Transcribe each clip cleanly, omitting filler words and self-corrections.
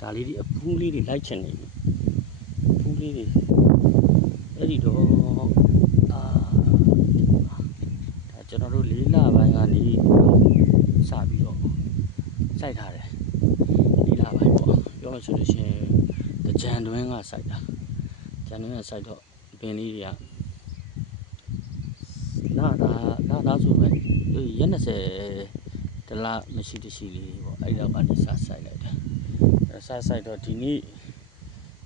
ဒါလေးတွေအဖူးလေးတွေလိုက်ချင်နေပြီအဖူးလေးတွေအဲ့ဒီတော့ဒါကျွန်တော်တို့၄လပိုင်းကနေစပြီးတော့စိုက်ထားတယ်၄လပိုင်းပေါ့ပြောမှဆိုလို့ရှိရင်ကြံတွင်းကစိုက်တာကြံတွင်းကစိုက်တော့ပင်လေးတွေကလာဆိုပဲရက်20တလမရှိတရှိလေးပေါ့အဲ့တော့ကနေစစိုက်လိုက်တယ်စစိုက်တော့ဒီနေ့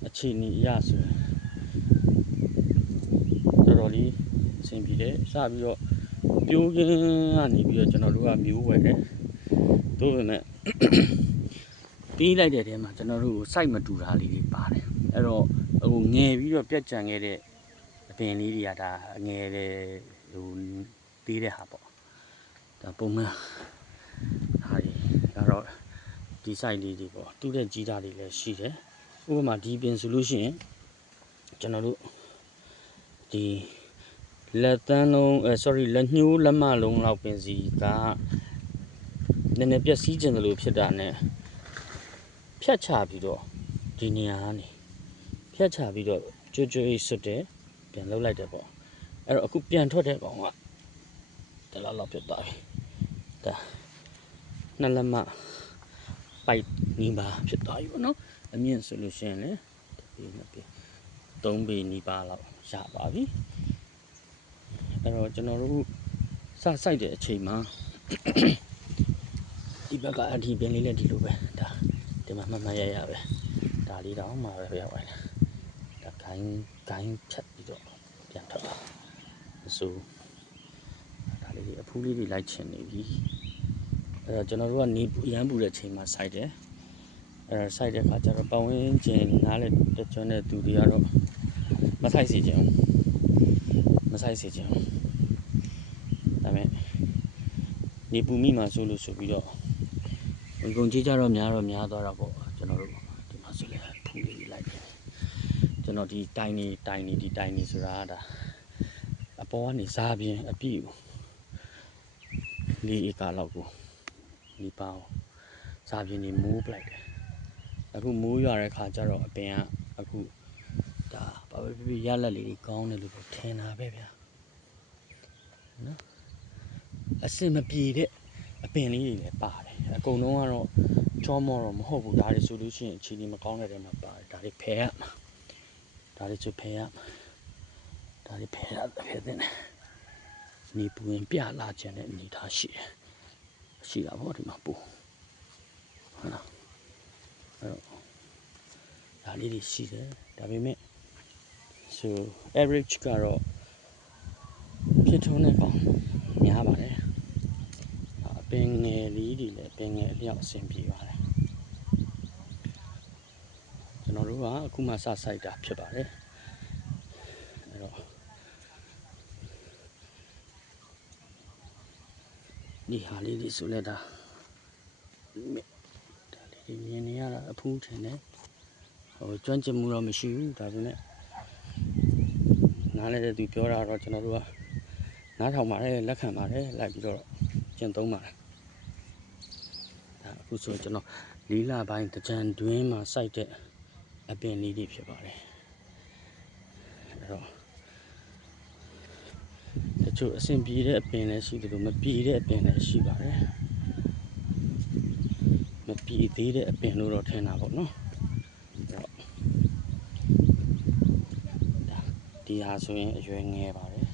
အခြေအနေအရဆိုရင်တော်တော်လေးအဆင်ပြေတယ်စပြီးတော့ပြိုးကင်းကနေပြီးတော့ကျွန်တော်တို့ကမျိုးဝယ်တယ်သို့ပေမဲ့ပြီးလိုက်တဲ့တဲမှာကျွန်တော်တို့စိုက်မတူတာလေးတွေပါတယ်အဲ့တော့ဟိုငယ်ပြီးတော့ပြက်ကြံခဲ့တဲ့အပင်လေးတွေကဒါငယ်တဲ့ဟိုသေးတဲ့ဟာပေါ့ဒါပုံမှန်ဟာဒီကတော့ဒီ site လေးတွေပေါ့တူတဲ့ကြီးတာတွေလည်းရှိတယ်ဥပမာဒီပင်ဆိုလို့ရှိရင်ကျွန်တော်တို့ဒီလက်တန်းလုံးလက်ညှိုးလက်မလုံးလောက်ပင်စီကနည်းနည်းပြက်စီးကျင်တယ်လို့ဖြစ်တာနဲ့ဖြတ်ချပြီးတော့ဒီနေရာကနေဖြတ်ချပြီးတော့ကျွတ်အိတ်ဆွတ်တယ်ပြန်လှုပ်လိုက်တယ်ပေါ့အဲ့တော့အခုပြန်ထွက်တဲ့ကောင်ကတလောက်ဖြစ်သွားပြီဒါနှစ်လက်မပိုက်နီးပါဖြစ်သွားပြီပေါ့နော်အမြင့်ဆိုလို့ရှိရင်လည်း3ပေနီးပါလောက်ရပါပြီအဲ့တော့ကျွန်တော်တို့စစိုက်တဲ့အချိန်မှာဒီဘက်ကအဒီပင်လေးလည်းဒီလိုပဲဒါဒီမှာမှတ်ရပဲဒါလေးတော့မှပဲရောက်သွားတယ်ဒါဂိုင်းဖြတ်ပြီးတော့ပြန်ထွက်လာဆိုဒါလေးအဖူးလေးတွေလိုက်ချင်နေပြီအဲ့တော့ကျွန်တော်တို့ကနေရမ်းပူတဲ့အချိန်မှာစိုက်တယ်အဲ့စိုက်တဲ့အခါကျတော့ပတ်ဝန်းကျင်နားလေတကျွန်းတဲ့သူတွေကတော့မစိုက်စေချင်ဘူးဒါပေမဲ့နေပူမိမှာဆိုလို့ဆိုပြီးတော့ငုံကြီးကြတော့များသွားတာပေါ့ကျွန်တော်တို့ဒီမှာဆိုလဲဖူးလေးလိုက်တယ်ကျွန်တော်ဒီတိုင်နေဆိုတာဒါအပေါ်ကနေစားပြင်းအပြည့်ကို4 ဧကလောက်ကိုဒီပေါင်းစားပြင်းနေမိုးပလိုက်တယ်အခုမိုးရွာတဲ့ခါကျတော့အပင်ကအခုဒါဘာပဲဖြစ်ရလက်လေးကောင်းတယ်လို့ထင်တာပဲဗျာနော်အစင်မပြေတဲ့အပင်လေးတွေလည်းပါတယ်အကုန်လုံးကတော့ချောမောတော့မဟုတ်ဘူးဒါတွေဆိုလို့ရှိရင်အခြေအနေမကောင်းတဲ့တဲမှာပါတယ်ဒါတွေဖယ်ရမှာဒါတွေဖယ်တဲ့နေပူရင်ပြလာခြင်းတဲ့အနေထားရှိတာပေါ့ဒီမှာပူဟုတ်လားအဲ့တော့ဒါလေးတွေရှိတယ်ဒါပေမဲ့ဆို average ကတော့ဖြစ်ထုံးတဲ့ကောင်များပါတယ်ပင်ငယ်လေးတွေလည်းပင်ငယ်အလျောက်အဆင်ပြေပါတယ်ကျွန်တော်တို့ကအခုမှစစိုက်တာဖြစ်ပါတယ်အဲ့တော့ဒီဟာလေးတွေဆိုလည်းဒါလေးမြင်နေရတာအဖူးထင်တယ်ဟိုကျွမ်းကျင်မှုတော့မရှိဘူးဒါပေမဲ့နားလဲတဲ့သူပြောတာတော့ကျွန်တော်တို့ကနားထောင်ပါတယ်လက်ခံပါတယ်လိုက်ပြီးတော့ကျင့်သုံးပါတယ်ဒါအခုဆိုကျွန်တော်4 လပိုင်းတကြံတွင်းမှာစိုက်တဲ့အပင်လေးတွေဖြစ်ပါတယ်အဲ့တော့တချို့အဆင်ပြေတဲ့အပင်လည်းရှိတယ်လို့မပြေတဲ့အပင်လည်းရှိပါတယ်မပြေသေးတဲ့အပင်လို့တော့ထင်တာပေါ့နော်အဲ့တော့ဒီဟာဆိုရင်အရွယ်ငယ်ပါတယ်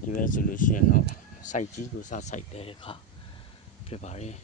ဒီပဲဆိုလို့ရှိရင်တော့စိုက်ကြီးကိုစစိုက်တဲ့အခါဖြစ်ပါတယ်